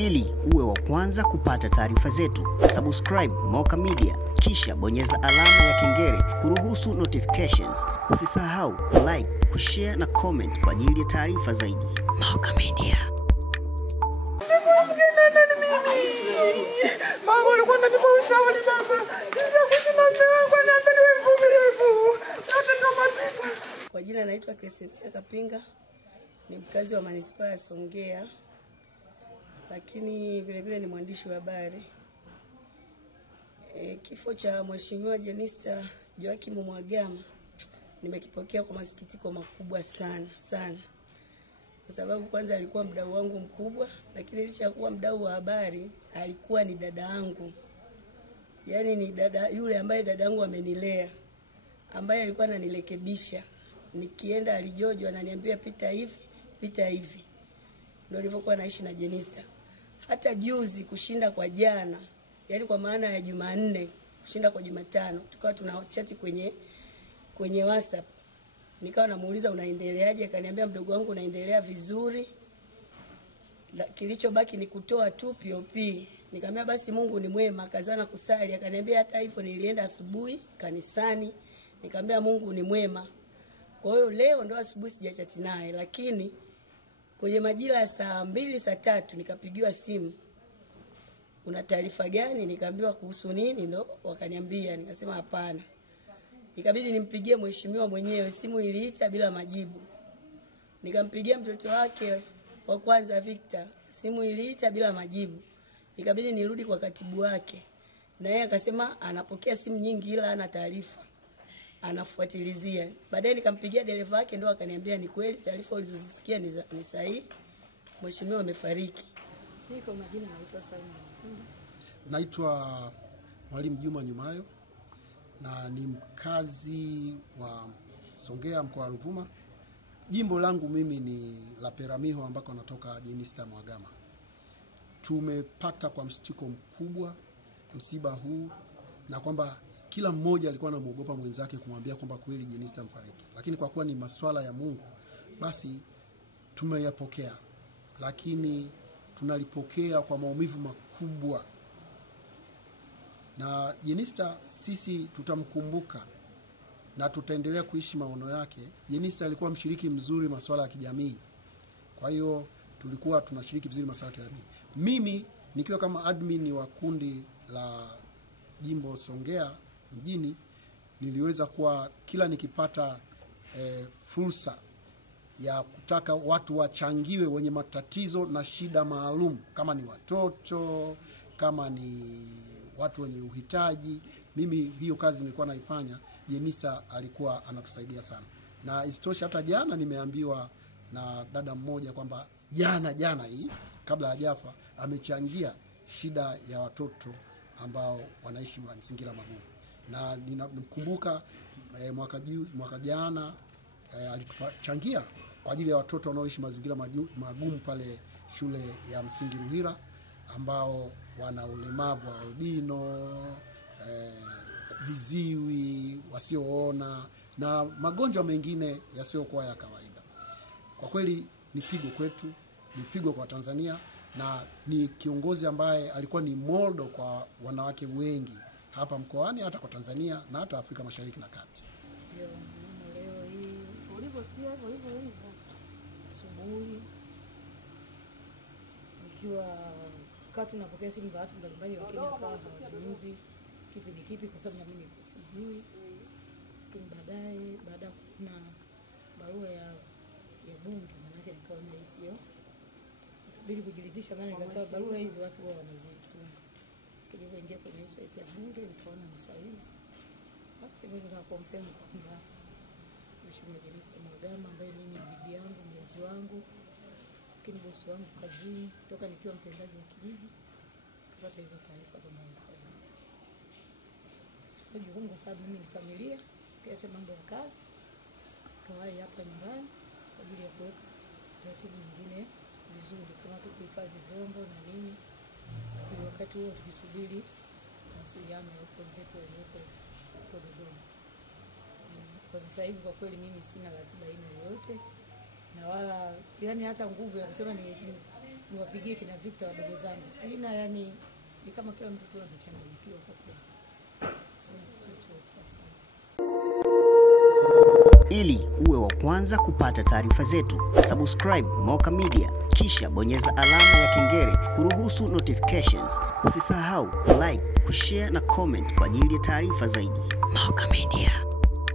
Ili uwe wa kwanza kupata taarifa zetu, subscribe Moka Media, kisha bonyeza alama ya kengele kuruhusu notifications. Usisahau like, kushare na comment kwa ajili ya taarifa zaidi. Moka Media. Mama alikuwa ananipa ushauri mama. Kwa jina naitwa Crescencia Kapinga, ni mkazi wa manispaa ya Songea, lakini vile vile ni mwandishi wa habari. Kifo cha Mheshimiwa Jenista Joakim Mhagama nimekipokea kwa masikitiko makubwa sana. Kwa sababu kwanza alikuwa mdau wangu mkubwa, lakini licha ya kuwa mdau wa habari, alikuwa ni dada yangu. Yaani ni dada yule ambaye dada yangu amenilea, ambaye alikuwa ananirekebisha. Nikienda alijojwa ananiambia pita hivi. Ndio nilivyokuwa naishi na Jenista. Hata juzi kushinda kwa jana, yani kwa maana ya Jumanne kushinda kwa Jumatano, tukawa tunachati kwenye WhatsApp. Nikawa namuuliza unaendeleaje, akaniambia mdogo wangu unaendelea vizuri. Kilichobaki ni kutoa tu POP. Nikamwambia basi Mungu ni mwema, kazana kusali. Akaniambia hata hivyo nilienda asubuhi kanisani. Nikamwambia Mungu ni mwema. Kwa hiyo leo ndo asubuhi sijachati naye, lakini kwenye majira ya saa 2 saa 3 nikapigiwa simu. Una taarifa gani? Nikaambiwa kuhusu nini, ndo wakaniambia. Nikasema hapana. Ikabidi nimpigie mheshimiwa mwenyewe, simu iliita bila majibu. Nikampigia mtoto wake wa kwanza Victor, simu iliita bila majibu. Ikabidi nirudi kwa katibu wake. Na yeye akasema anapokea simu nyingi ila hana taarifa, anafuatilizia. Baadaye nikampigia dereva wake, ndo akaniambia ni kweli taarifa ulizosikia ni sahihi, mheshimiwa amefariki. Niko majina naitwa Salma. Naitwa Mwalimu Juma Nyumayo na ni mkazi wa Songea, mkoa wa Ruvuma. Jimbo langu mimi ni la Peramiho ambako natoka Jenista Mhagama. Tumepata kwa mshtuko mkubwa msiba huu, na kwamba kila mmoja alikuwa anamuogopa mwenzake kumwambia kwamba kweli Jenista mfariki. Lakini kwa kuwa ni masuala ya Mungu, basi tumeyapokea. Lakini tunalipokea kwa maumivu makubwa. Na Jenista sisi tutamkumbuka na tutaendelea kuishi maono yake. Jenista alikuwa mshiriki mzuri masuala ya kijamii. Kwa hiyo tulikuwa tunashiriki vizuri masuala ya kijamii. Mimi nikiwa kama admin wa kundi la Jimbo Songea mjini, niliweza kuwa kila nikipata fursa ya kutaka watu wachangiwe wenye matatizo na shida maalum, kama ni watoto, kama ni watu wenye uhitaji, mimi hiyo kazi nilikuwa naifanya. Jenista alikuwa anatusaidia sana. Na isitoshe hata jana nimeambiwa na dada mmoja kwamba jana hii kabla hajafa amechangia shida ya watoto ambao wanaishi mazingira magumu. Na ninamkumbuka mwaka jana alitupachangia kwa ajili ya watoto wanaoishi mazingira magumu pale shule ya msingi Ruhira, ambao wana ulemavu wa albino, viziwi, wasioona na magonjwa mengine yasiyokuwa ya kawaida. Kwa kweli ni pigo kwetu, ni pigo kwa Tanzania, na ni kiongozi ambaye alikuwa ni model kwa wanawake wengi hapa mkoani, hata kwa Tanzania na hata Afrika Mashariki na Kati. Leo hii uliposikia hivyo asubuhi nikiwa kati napokea simu za watu mbalimbali, lakini akawa hawajui kipi ni kipi, kwa sababu na mimi sijui. Lakini baada kuna barua ya bunge, maana yake nikaona hiyo bila kujiridhisha, maana nikasema barua hizi watu wao wanazitunga. Nilipoingia kwenye website ya bunge nikaona ni sahihi. Basi mimi nikakonfirm kwamba Mheshimiwa Jenista Mhagama, ambaye mimi ni bibi yangu, mlezi wangu, lakini bosi wangu kazini, toka nikiwa mtendaji wa kijiji, kupata hizo taarifa kwa Mungu. Kwa jukumu, kwa sababu mimi ni familia, kiacha mambo ya kazi, kawai hapa nyumbani kwa ajili ya kuweka taratibu nyingine vizuri, kama kuhifadhi vyombo na nini, ili wakati huo tukisubiri mawasiliano ya wenzetu walioko Dodoma. Kwa sasa hivi kwa kweli mimi sina ratiba aina yoyote, na wala yani hata nguvu ya kusema niwapigie kina Victor wadogo zangu. Sina, yani ni kama kila mtu tu amechanganyikiwa kwa kweli. Sina chochote sana. Ili uwe wa kwanza kupata taarifa zetu, subscribe Moka Media kisha bonyeza alama ya kengele kuruhusu notifications. Usisahau like, kushare na comment kwa ajili ya taarifa zaidi. Moka Media.